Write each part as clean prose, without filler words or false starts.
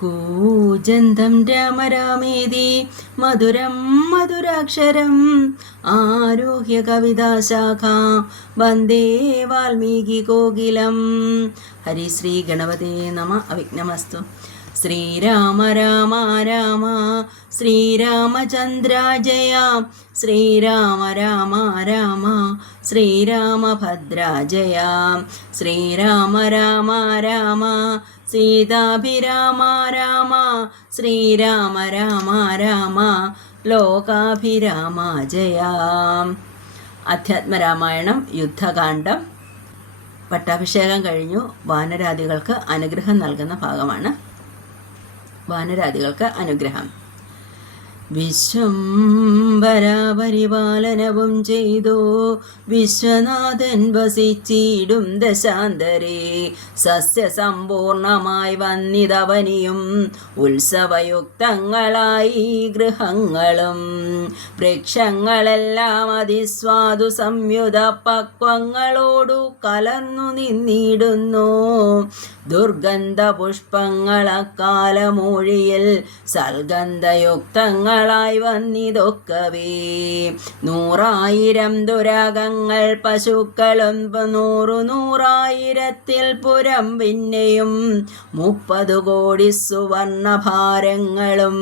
കൂജന്തം രാമ രാമേതി മധുരം മധുരാക്ഷരം ആരോഹ്യ കവിതാശാഖ വന്ദേ വാൽമീകി കോകിലം. ഹരിശ്രീ ഗണപതേ നമ. അവിഘ്നമസ്തു. ശ്രീരാമ രാമ രാമ ശ്രീരാമചന്ദ്ര ജയ ശ്രീരാമ രാമ രാമ ശ്രീരാമഭദ്ര ജയ ശ്രീരാമ രാമ രാമ സീതാഭിരാമ രാമ ശ്രീരാമ രാമ രാമ ലോകാഭിരാമ ജയ. അധ്യാത്മരാമായണം യുദ്ധകാന്ഡം. പട്ടാഭിഷേകം കഴിഞ്ഞു. വാനരാദികൾക്ക് അനുഗ്രഹം നൽകുന്ന ഭാഗമാണ്. വാനരാദികൾക്ക് അനുഗ്രഹം. വിശ്വംഭരാപരിപാലനവും ചെയ്തു വിശ്വനാഥൻ വസിച്ചിടും ദശാന്തരേ. സസ്യസമ്പൂർണമായി വന്നിതവനിയും ഉത്സവയുക്തങ്ങളായി ഗൃഹങ്ങളും വൃക്ഷങ്ങളെല്ലാം അതിസ്വാദു സംയുത പക്വങ്ങളോടു കലർന്നു നിന്നിടുന്നു. ദുർഗന്ധ പുഷ്പങ്ങളക്കാലമൂഴിയിൽ സൽഗന്ധയുക്തങ്ങളായി വന്നിതൊക്കവേ. 100,000 ദുരാഗങ്ങൾ പശുക്കളും 100,000 പുരം പിന്നെയും 30 കോടി സുവർണഭാരങ്ങളും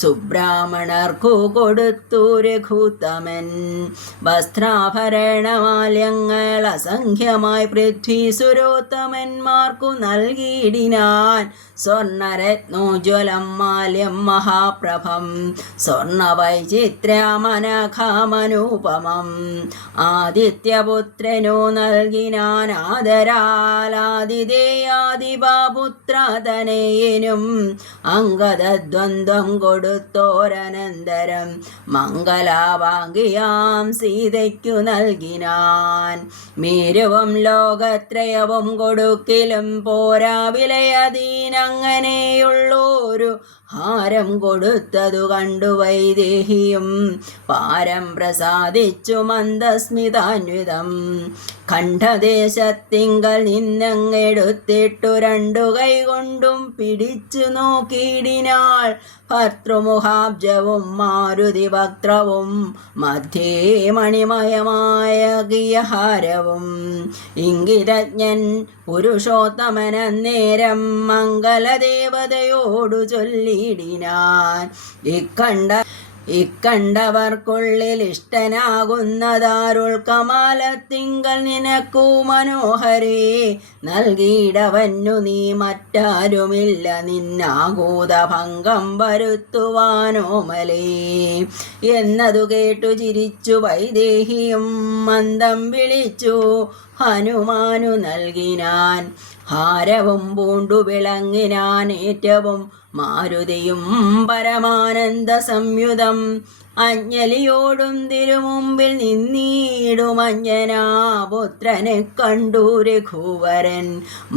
സുബ്രാഹ്മണർക്കു കൊടുത്തു രഘുത്തമൻ. വസ്ത്രാഭരണമാല്യങ്ങൾ അസംഖ്യമായി പൃഥ്വീസുരോത്തമന്മാർക്കു നൽകിയിടിനാൻ. സ്വർണരത്നോജ്വലം മാല്യം മഹാപ്രഭം സ്വർണവൈചിത്ര്യമനഘാമനൂപമം ആദിത്യപുത്രനു നൽകിനാൻ. ആദരാലാതിഥേയാദിപുത്രതനയനും അംഗദദ്വന്ദ്വം കൊടുത്തോരനന്തരം മംഗലാവാങ്കിയാം സീതയ്ക്കു നൽകിനാൻ. മേരുവും ലോകത്രയവും കൊടുക്കിലും പോരാ വിലയതീനങ്ങനെയുള്ളൊരു ഹാരം കൊടുത്തതു കണ്ടു വൈദേഹിയും പാരം പ്രസാദിച്ചു മന്ദസ്മിതാന്വിതം. ഖണ്ഡദേശത്തിങ്കൽ നിന്നങ്ങെടുത്തിട്ടു 2 കൈകൊണ്ടും പിടിച്ചു നോക്കിയിടിനാൾ. ഭർത്തൃമുഖാബ്ജവും മാരുതി വക്ത്രവും മധ്യേ മണിമയമായ ഗിയഹാരവും. ഇംഗിതജ്ഞൻ പുരുഷോത്തമനന്നേരം മംഗലദേവതയോടു ചൊല്ലിയിടിനാൻ. ഇക്കണ്ടവർക്കുള്ളിൽ ഇഷ്ടനാകുന്നതാരുൾ കമാലത്തിങ്കൽ നിനക്കു മനോഹരേ. നൽകിയിടവന്നു നീ മറ്റാരുമില്ല നിന്നാകൂതഭംഗം വരുത്തുവാനോമലേ. എന്നതു കേട്ടു ചിരിച്ചു വൈദേഹിയും മന്ദം വിളിച്ചു ഹനുമാനു നൽകിനാൻ. ഹാരവും പൂണ്ടു വിളങ്ങിനാൻ ഏറ്റവും മാരുതിയും പരമാനന്ദ സംയുതം. അഞ്ജലിയോടും തിരുമുമ്പിൽ നിന്നീടുമഞ്ജനാപുത്രനെ കണ്ടു രഘുവരൻ.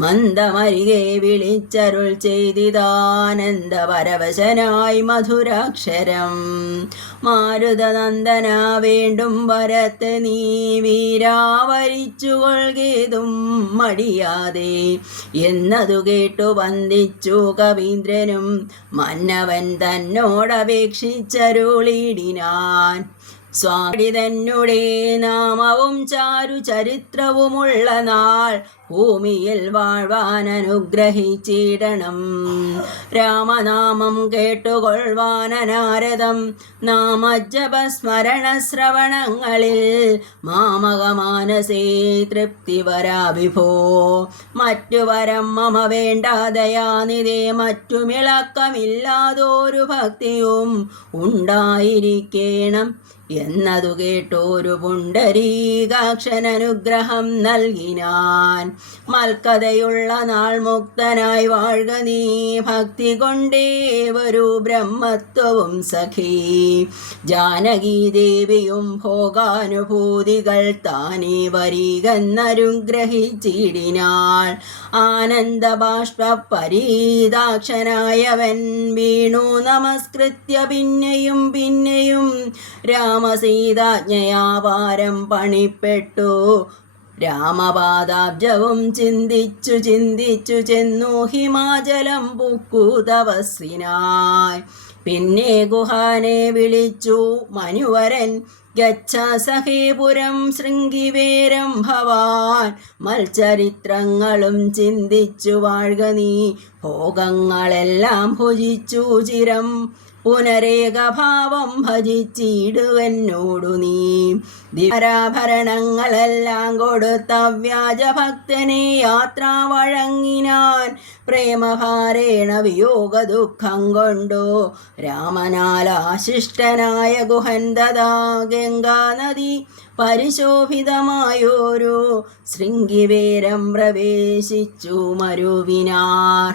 മന്ദമരികെ വിളിച്ചരുൾ ചെയ്തിതാനന്ദ പരവശനായി മധുരാക്ഷരം. മാരുതനന്ദന വേണ്ടും വരത്ത് നീ വീരാവരിച്ചു കൊൾകേതും മടിയാതെ. എന്നതു കേട്ടു വന്ദിച്ചു കവീന്ദ്രനും മന്നവൻ തന്നോടപേക്ഷിച്ചരുളിയിടിനാൻ. സ്വാമി തന്നെ നാമവും ചാരു ചരിത്രവുമുള്ള നാൾ ഭൂമിയിൽ വാഴ്വാൻ അനുഗ്രഹിച്ചിടണം. രാമനാമം കേട്ടുകൊള്ളുവാനാരദം നാമജപസ്മരണ ശ്രവണങ്ങളിൽ മാമകമാനസേ തൃപ്തി വരാവിഭോ. മറ്റു വരം മമ വേണ്ടാതയാനിതേ മറ്റുമിളക്കമില്ലാതൊരു ഭക്തിയും ഉണ്ടായിരിക്കേണം. എന്നതു കേട്ടോരു പുണ്ടരീകാക്ഷനനുഗ്രഹം നൽകിനാൻ. മൽക്കഥയുള്ള നാൾ മുക്തനായി വാഴ്ക നീ ഭക്തി കൊണ്ടേവരു ബ്രഹ്മത്വവും സഖീ. ജാനകീദേവിയും ഭോഗാനുഭൂതികൾ താനേ വരികെന്നനുഗ്രഹിച്ചിടിനാൾ. ആനന്ദബാഷ്പ പരീതാക്ഷനായവൻ വീണു നമസ്കൃത്യ പിന്നെയും പിന്നെയും രാമസീതാജ്ഞയാപാരം പണിപ്പെട്ടു രാമപാദാബ്ജവും ചിന്തിച്ചു ചിന്തിച്ചു ചെന്നു ഹിമാചലം പുക്കു തപസ്സിനായി. പിന്നെ ഗുഹാനെ വിളിച്ചു മനുവരൻ, ഗച്ഛ സഖേപുരം ശൃംഗിവേരം ഭവാൻ. മൽചരിത്രങ്ങളും ചിന്തിച്ചു വാഴ്ക നീ, ഭോഗങ്ങളെല്ലാം ഭുജിച്ചു ചിരം. പുനരേകഭാവം ഭജിച്ചിടുവെന്നോടു നീ. ദിവരാഭരണങ്ങളെല്ലാം കൊടുത്ത വ്യാജഭക്തനെ യാത്ര വഴങ്ങിനാൻ. പ്രേമഭാരേണ വിയോഗ ദുഃഖം കൊണ്ടു രാമനാലാശിഷ്ടനായ ഗുഹൻ തഥാ ഗംഗാനദി പരിശോഭിതമായോരു ശൃംഗിവേരം പ്രവേശിച്ചു മരുവിനാർ.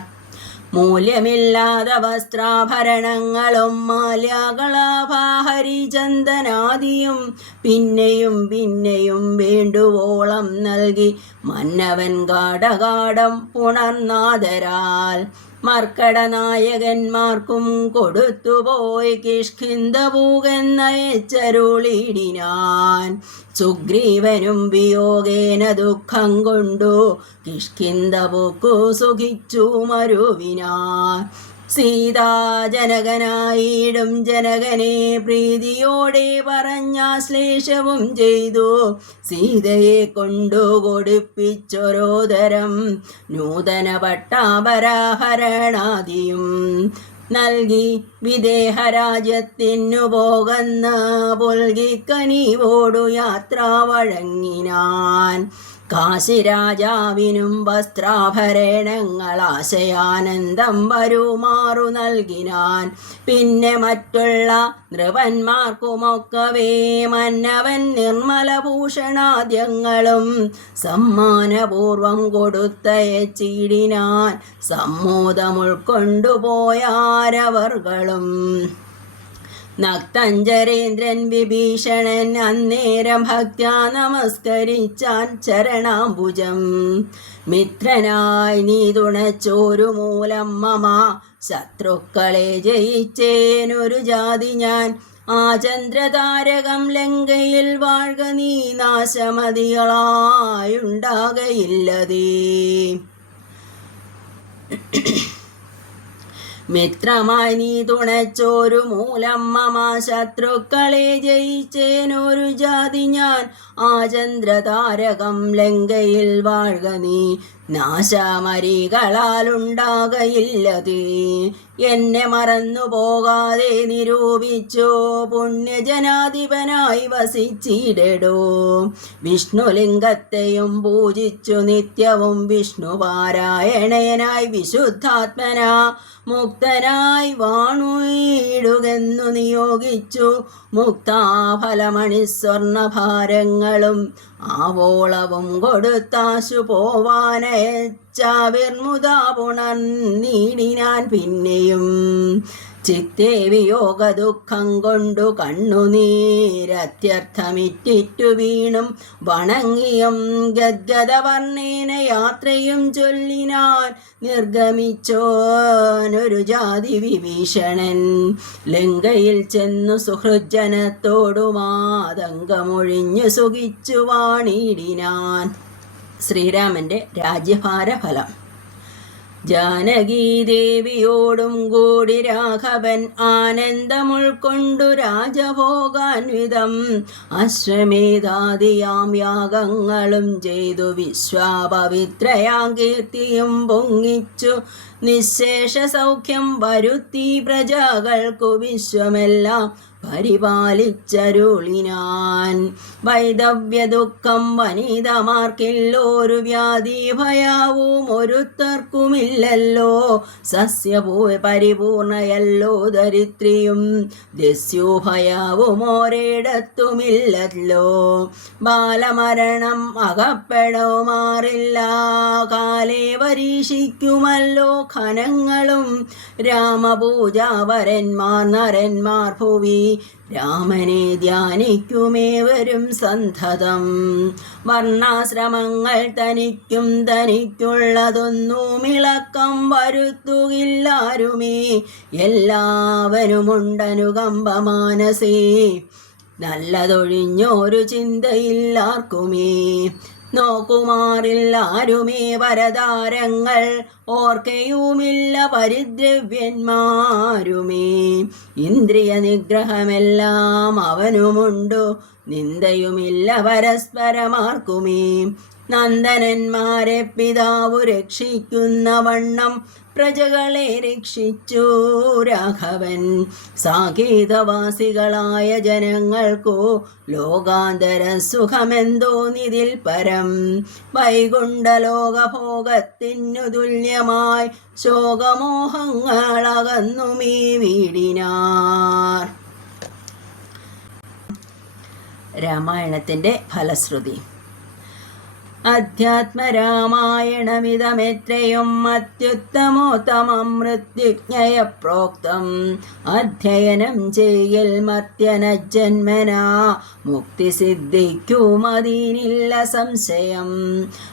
മൂല്യമില്ലാത്ത വസ്ത്രാഭരണങ്ങളും മാല്യകളാഭാഹരിചന്ദനാദിയും പിന്നെയും പിന്നെയും വേണ്ടുവോളം നൽകി മന്നവൻ ഗാഠഗാഠം പുണർനാദരാൽ. മർക്കടനായകന്മാർക്കും കൊടുത്തുപോയി കിഷ്കിന്ധപൂകെന്നയച്ചരുളിടിനാൻ. സുഗ്രീവനും വിയോഗേന ദുഃഖം കൊണ്ടു കിഷ്കിന്ധപൂക്കു സുഖിച്ചു മരുവിനാൻ. സീതാജനകനായിടും ജനകനെ പ്രീതിയോടെ പറഞ്ഞാശ്ലേഷവും ചെയ്തു. സീതയെ കൊണ്ടു കൊടുപ്പിച്ചൊരോദരം നൂതന പട്ടാഭരാഭരണാദിയും നൽകി വിദേഹരാജ്യത്തിനു പോകുന്ന പുൽകിക്കനിവോടു യാത്ര വഴങ്ങിനാൻ. കാശിരാജാവിനും വസ്ത്രാഭരണങ്ങൾ ആശയാനന്ദം വരുമാറു നൽകിനാൻ. പിന്നെ മറ്റുള്ള നൃപന്മാർക്കുമൊക്കവേ മന്നവൻ നിർമ്മലഭൂഷണാദ്യങ്ങളും സമ്മാനപൂർവം കൊടുത്തയച്ചിടിനാൻ. സമ്മോദമുൾക്കൊണ്ടുപോയാരവർകളും. നക്തഞ്ചരേന്ദ്രൻ വിഭീഷണൻ അന്നേരം ഭക്ത്യാ നമസ്കരിച്ചാൻ ചരണാംബുജം. മിത്രനായി നീ തുണച്ചോരു മൂലം മമ ശത്രുക്കളെ ജയിച്ചേനൊരു ജാതി ഞാൻ. ആ ചന്ദ്രതാരകം ലങ്കയിൽ വാഴ്ക നീ, നാശമതികളായുണ്ടാകയില്ലതേ. മിത്രമായി നീ തുണച്ചോരു മൂലം മമ ശത്രുക്കളെ ജയിച്ചേനൊരു ജാതി ഞാൻ. ആ ചന്ദ്രതാരകം ലങ്കയിൽ വാഴ്ക നീ, നാശമരികളാലുണ്ടാകയില്ലതേ. എന്നെ മറന്നു പോകാതെ നിരൂപിച്ചോ പുണ്യജനാധിപനായി വസിച്ചിടടോ. വിഷ്ണുലിംഗത്തെയും പൂജിച്ചു നിത്യവും വിഷ്ണുപാരായണയനായി വിശുദ്ധാത്മനാ മുക്തനായി വാണുയിടുകെന്നു നിയോഗിച്ചു. മുക്താഫലമണി സ്വർണഭാരങ്ങളും ആവോളവും കൊടുത്താശു പോവാനയച്ചാവിർമുദാ പുണർന്നീടിനാൻ. പിന്നെയും ചിത്തേ വിയോഗ ദുഃഖം കൊണ്ടു കണ്ണുനീരത്യർത്ഥമിറ്റിറ്റു വീണും വണങ്ങിയും ഗദ്ഗദവർണ്ണേന യാത്രയും ചൊല്ലിനാൻ. നിർഗമിച്ചോനൊരു ജാതി വിഭീഷണൻ ലങ്കയിൽ ചെന്നു സുഹൃജ്ജനത്തോടുമാതങ്കമൊഴിഞ്ഞു സുഖിച്ചു വാണിടിനാൻ. ശ്രീരാമന്റെ രാജ്യഭാരഫലം. ജാനകീദേവിയോടും കൂടി രാഘവൻ ആനന്ദമുൾക്കൊണ്ടു രാജഭോഗാൻവിതം അശ്വമേധാദിയാം യാഗങ്ങളും ചെയ്തു വിശ്വാപവിത്രയാം കീർത്തിയും പൊങ്ങിച്ചു. നിശേഷ സൗഖ്യം വരുത്തി പ്രജകൾക്കു വിശ്വമെല്ലാം പരിപാലിച്ചരുളിനാൻ. വൈദവ്യ ദുഃഖം വനിതമാർക്കില്ലോരു വ്യാധി ഭയാവും ഒരുത്തർക്കുമില്ലല്ലോ. സസ്യഭൂ പരിപൂർണയല്ലോ ദരിദ്രിയും ദസ്യുഭയാവും ഒരിടത്തുമില്ലല്ലോ. ബാലമരണം അകപ്പെടവുമാറില്ല കാലേ പരീക്ഷിക്കുമല്ലോ ഖനങ്ങളും. രാമപൂജാവരന്മാർ നരന്മാർ ഭുവി രാമനെ ധ്യാനിക്കുമേവരും സന്തതം. വർണ്ണാശ്രമങ്ങൾ തനിക്കും തനിക്കുള്ളതൊന്നുമിളക്കം വരുത്തുകില്ലാരുമേ. എല്ലാവരുമുണ്ടനുകമ്പ മാനസേ, നല്ലതൊഴിഞ്ഞൊരു ചിന്തയില്ലാർക്കുമേ. നോക്കുമാറില്ല ആരുമേ വരദാരങ്ങൾ, ഓർക്കയുമില്ല പരിദ്രവ്യന്മാരുമേ. ഇന്ദ്രിയ നിഗ്രഹമെല്ലാം അവനുമുണ്ടു, നിന്ദയുമില്ല പരസ്പരമാർക്കുമേ. നന്ദനന്മാരെ പിതാവു രക്ഷിക്കുന്ന വണ്ണം പ്രജകളെ രക്ഷിച്ചു രാഘവൻ. സാകേതവാസികളായ ജനങ്ങൾക്കു ലോകാന്തര സുഖമെന്തോന്നിതിൽ പരം. വൈകുണ്ഠലോകഭോഗത്തിനു തുല്യമായി ശോകമോഹങ്ങളകന്നുമീ വീടിനാർ. രാമായണത്തിൻ്റെ ഫലശ്രുതി. അധ്യാത്മരാമായണമിതമെത്രയും അത്യുത്തമോത്തമം മൃത്യുജ്ഞയ പ്രോക്തം. അധ്യയനം ചെയ്യൽ മർത്യനജന്മനാ മുക്തി സിദ്ധിക്കുമതീനില്ല സംശയം.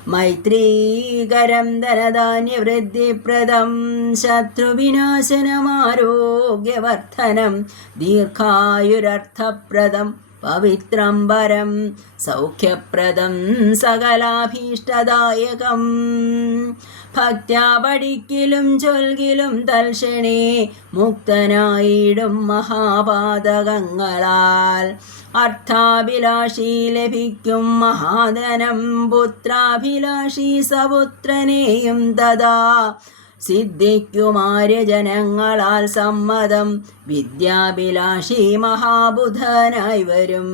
മൈത്രീകരം ധനധാന്യവൃദ്ധിപ്രദം, ശത്രുവിനാശനമാരോഗ്യവർദ്ധനം. ദീർഘായുരർത്ഥപ്രദം പവിത്രം പരം, സൗഖ്യപ്രദം സകലാഭീഷ്ടദായകം. ഭക്ത്യാ പഠിക്കിലും ചൊൽകിലും തൽക്ഷണേ മുക്തനായിടും മഹാപാതകങ്ങളാൽ. അർത്ഥാഭിലാഷി ലഭിക്കും മഹാധനം, പുത്രാഭിലാഷി സപുത്രനെയും തഥാ. സിദ്ധിക്കുമാര്യജനങ്ങളാൽ സമ്മതം, വിദ്യാഭിലാഷി മഹാബുധനായി വരും.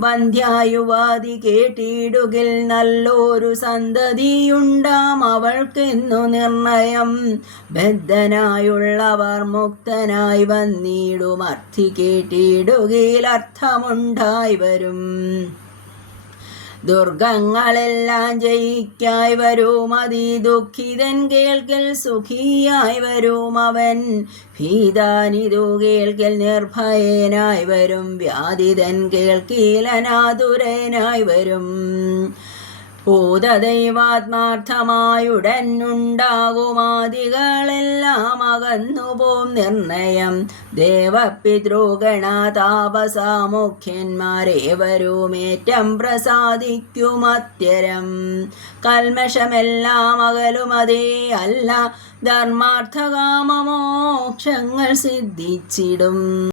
വന്ധ്യായുവാതി കേട്ടിടുകിൽ നല്ലൊരു സന്തതിയുണ്ടാം അവൾക്കെന്നു നിർണയം. ബദ്ധനായുള്ളവർ മുക്തനായി വന്നിടും, അർത്ഥി കേട്ടിടുകിൽ അർത്ഥമുണ്ടായി വരും. ദുർഗങ്ങളെല്ലാം ജയിക്കായി വരും അതിദുഃഖിതൻ കേൾക്കൽ സുഖിയായി വരും അവൻ. ഭീതാനിതു കേൾക്കൽ നിർഭയനായി വരും, വ്യാധിതൻ കേൾക്കീലനാതുരനായി വരും. ഭൂതദൈവാത്മാർത്ഥമായുടനുണ്ടാകുമാദികളെല്ലാം അകന്നുപോം നിർണയം. ദേവപിതൃഗണാതാപസാമുഖ്യന്മാരേവരുമേറ്റം പ്രസാദിക്കുമത്യരം. കൽമഷമെല്ലാം അകലുമതേ അല്ല, ധർമാർത്ഥകാമമോക്ഷങ്ങൾ സിദ്ധിച്ചിടും.